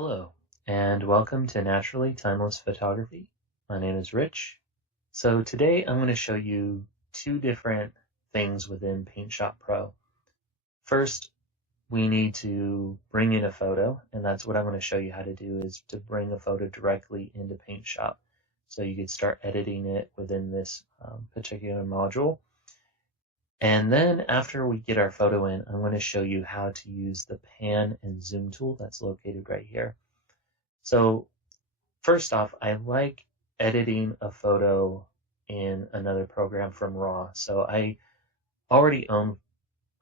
Hello, and welcome to Naturally Timeless Photography. My name is Rich. So today I'm going to show you two different things within PaintShop Pro. First, we need to bring in a photo, and that's what I'm going to show you how to do, is to bring a photo directly into PaintShop. So you could start editing it within this particular module. And then after we get our photo in, I'm going to show you how to use the pan and zoom tool that's located right here. So first off, I like editing a photo in another program from RAW. So I already own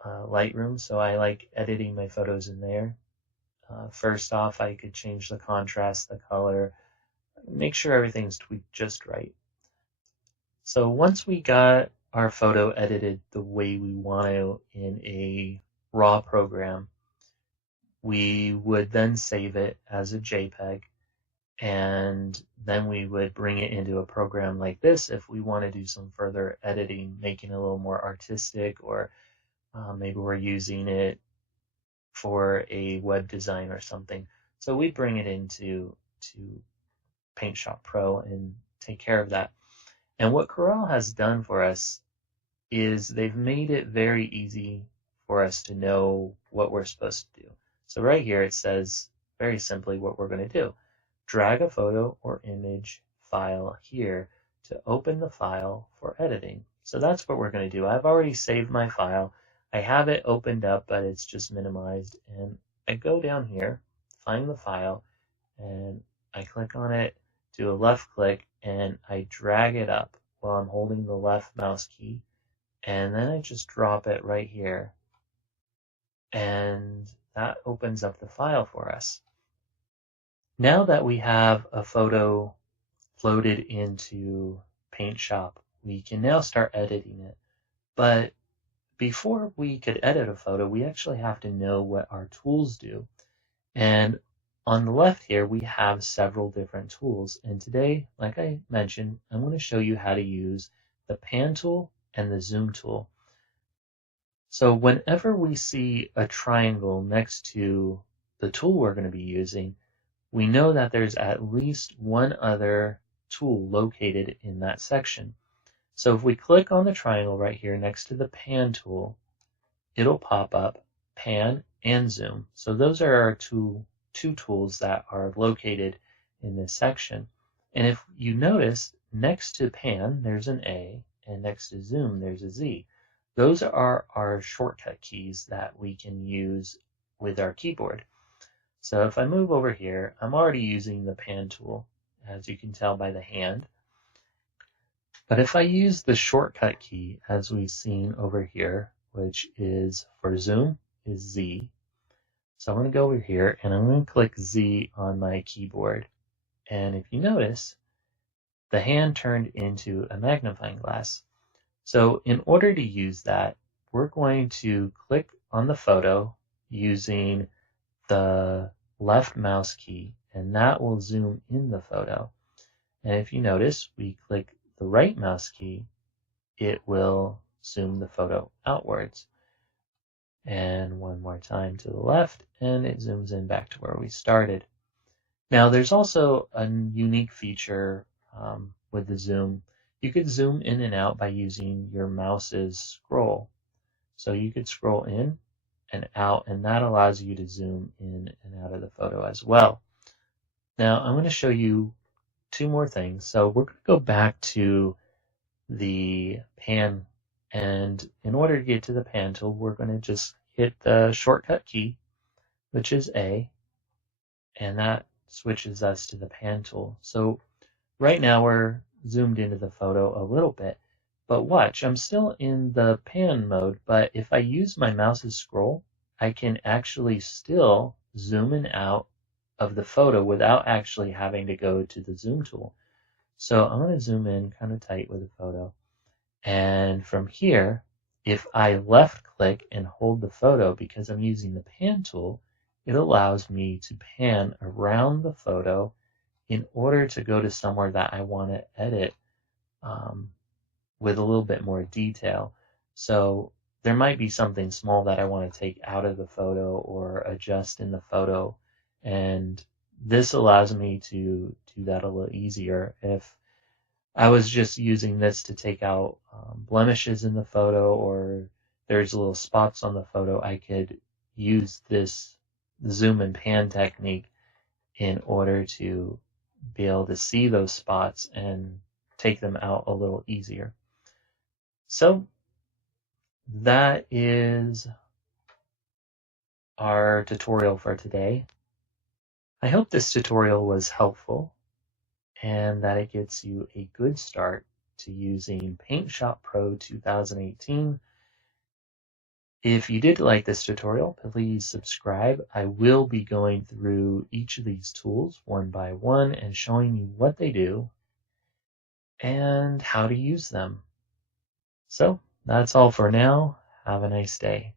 Lightroom, so I like editing my photos in there. First off, I could change the contrast, the color, make sure everything's tweaked just right. So once we got our photo edited the way we want to in a RAW program, we would then save it as a JPEG, and then we would bring it into a program like this if we want to do some further editing, making it a little more artistic, or maybe we're using it for a web design or something. So we bring it into PaintShop Pro and take care of that. And what Corel has done for us is they've made it very easy for us to know what we're supposed to do. So right here it says very simply what we're going to do. Drag a photo or image file here to open the file for editing. So that's what we're going to do. I've already saved my file. I have it opened up, but it's just minimized. And I go down here, find the file, and I click on it, do a left click, and I drag it up while I'm holding the left mouse key. And then I just drop it right here. And that opens up the file for us. Now that we have a photo loaded into PaintShop, we can now start editing it. But before we could edit a photo, we actually have to know what our tools do. And on the left here, we have several different tools. And today, like I mentioned, I'm going to show you how to use the pan tool and the zoom tool. So whenever we see a triangle next to the tool we're going to be using, we know that there's at least one other tool located in that section. So if we click on the triangle right here next to the pan tool, it'll pop up pan and zoom. So those are our two tools that are located in this section. And if you notice, next to pan, there's an A, and next to zoom, there's a Z. Those are our shortcut keys that we can use with our keyboard. So if I move over here, I'm already using the pan tool, as you can tell by the hand. But if I use the shortcut key, as we've seen over here, which is for zoom, is Z. So I'm going to go over here and I'm going to click Z on my keyboard. And if you notice, the hand turned into a magnifying glass. So in order to use that, we're going to click on the photo using the left mouse key, and that will zoom in the photo. And if you notice, we click the right mouse key, it will zoom the photo outwards. And one more time to the left, and it zooms in back to where we started. Now there's also a unique feature with the zoom. You could zoom in and out by using your mouse's scroll. So you could scroll in and out, and that allows you to zoom in and out of the photo as well. Now I'm going to show you two more things. So we're going to go back to the pan, and in order to get to the pan tool, we're going to just hit the shortcut key, which is A, and that switches us to the pan tool. So right now we're zoomed into the photo a little bit, but watch, I'm still in the pan mode, but if I use my mouse's scroll, I can actually still zoom in and out of the photo without actually having to go to the zoom tool. So I'm going to zoom in kind of tight with the photo. And from here, if I left click and hold the photo, because I'm using the pan tool, it allows me to pan around the photo in order to go to somewhere that I want to edit with a little bit more detail. So there might be something small that I want to take out of the photo or adjust in the photo, and this allows me to do that a little easier. If I was just using this to take out blemishes in the photo, or there's little spots on the photo, I could use this zoom and pan technique in order to be able to see those spots and take them out a little easier. So that is our tutorial for today. I hope this tutorial was helpful and that it gets you a good start to using PaintShop Pro 2018. If you did like this tutorial, please subscribe. I will be going through each of these tools one by one and showing you what they do and how to use them. So that's all for now. Have a nice day.